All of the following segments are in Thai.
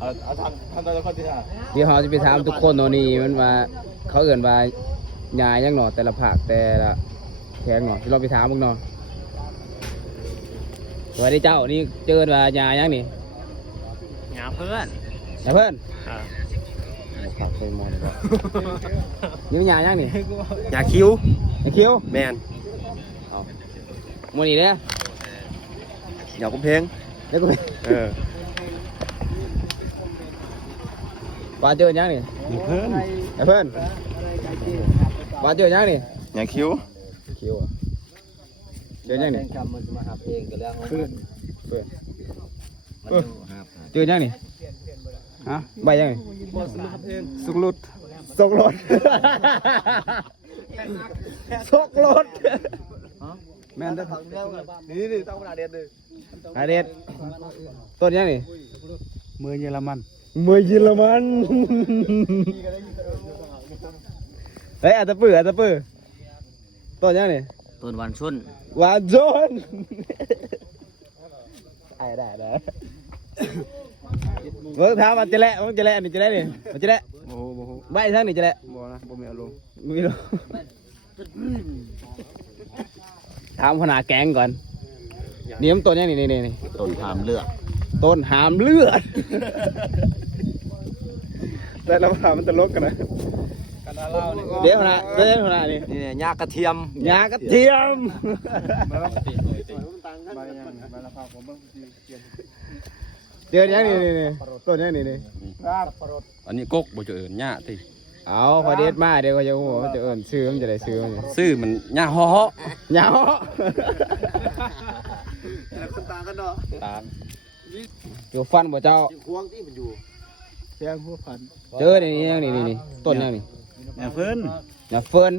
เอาทำตัวละครที่ห้าเดี๋ยวเราจะไปถามทุกคนโน่นนี่มันว่าเขาเอื่นว่าหญ้ายังหนอแต่ละภาคแต่ละแข็งหนอที่เราไปถามมึงหนอสวัสดีเจ้านี่เจอว่าหญ้ายังนี่ หาเพื่อน หญ้าเพื่อนฝากเคยมองเลยว่านี่หญ้ายังนี่ หาคิ้ว หญ้าเขียว แมน มันนี่เด้อ หากุ้งเพง เดี๋ยวกู ว่าเจอยังนี่ เพื่อน หญ้าเพื่อนว่าเจอยังนี่ หาคิ้ว เขียวอ่ะเจอยังนี่ คำมันจะมาหาเพลงกันแล้ว เจอยังนี่ฮะใบยังนี่สุกรถสุกรถสุกรถแม่นต้น นี่ต้องมาเด็ดเลย อาเด็ดต้นยังนี่ มือเยอรมัน เมือเยอรมันเฮ้ยอาตะปื้อต้นยังนี่ ต้นวันชุ่น หวานโจนได้มึงถามมันจะแล่นี่จะแล่นี่มันจะแล่ โอ้โห ใบทั้งนี่จะแล่ บ่นะบ่มีอารมณ์ ไม่รู้ถามขนาดแกงก่อนนี่มันต้นยังนี่ ต้นหามเลือด ต้นหามเลือดแต่เราถามมันตลกกันนะเดี๋ยวนะนี่ นี่หญ้ากระเทียม ยากระเทียมเจอยังนี่ต้นยังนี่ อันนี้กกบ่จะเอิญหญ้าติ เอาพอเด็ดมาเดี๋ยวก็จะหัวมันจะเอิ้นซื้อมันจะได้ซื้อมัน ซื้อมันหญ้าฮ้อ เหงา ต่างกันเนาะ ตาม อยู่ฟันบ่เจ้า ควงที่มันอยู่เสียงหัวพัน เจอนี่ยังนี่ต้นยังนี่ หาเพื่อน อย่าเฟิร์น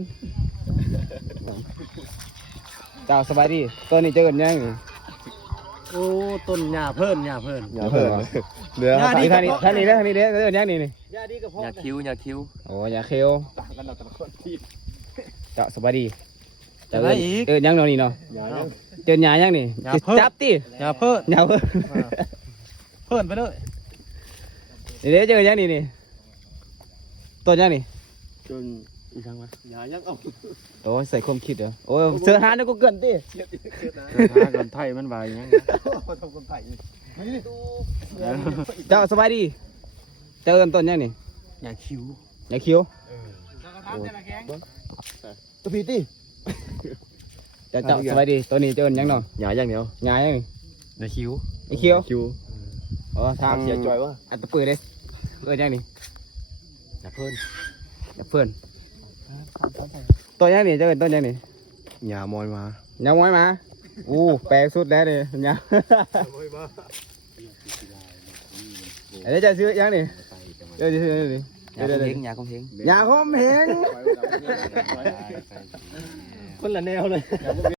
เจ้าสบายดีต้นนี้เจอกันยังนี่ โอ้ต้นหญ้าเพื่อน อย่าเฟิร์นเหลือท่านนี้เด้อเจอยังนี่ ยาดีกับพ่อ หญ้าคิ้ว โอ้ยาเคียว ต่างกันเนาะแต่ละคนที่ เจ้าสบายดีเจอยังนี่เนาะเจอหญ้ายังนี่จับติ หญ้าเพื่อน หญ้าเฟิร์น เพื่อนไปเลย นี่เจอยังนี่ต้นยังนี่ จนอีกครั้งวะ ยายังเอา โอ้ใส่ความคิดเหรอโอ้เสือหานี่ก็เกินติ หากันไทยมันบายยัง ทำคนไทย เจ้าสบายดีเจอกันต้นยังนี่ หญ้าคิ้ว หญ้าเคียว ตัวพีตี้ เจ้าสบายดีตัวนี้เจอยังเนาะ หญ้าอย่างเดียว หญ้ายังนี่ หญ้าคิ้ว ไอ้เคียว คิ้ว อ๋อทาง เสียจอยวะ อันตะปือเด้ยังนี่ หญ้าเพื่อน เพื่อนตัวยังนี่เจอกันต้นยังนี่ หญ้ามอยมา ยังม้อยมาอู้แปลกสุดแล้วเลยยังอันนี้จะซื้อยังนี่เดี๋ยวจะซื้อนี่ หญ้ากุ้งเพงหญ้ากุ้งเพง ยาคมเหง คนละแนวเลย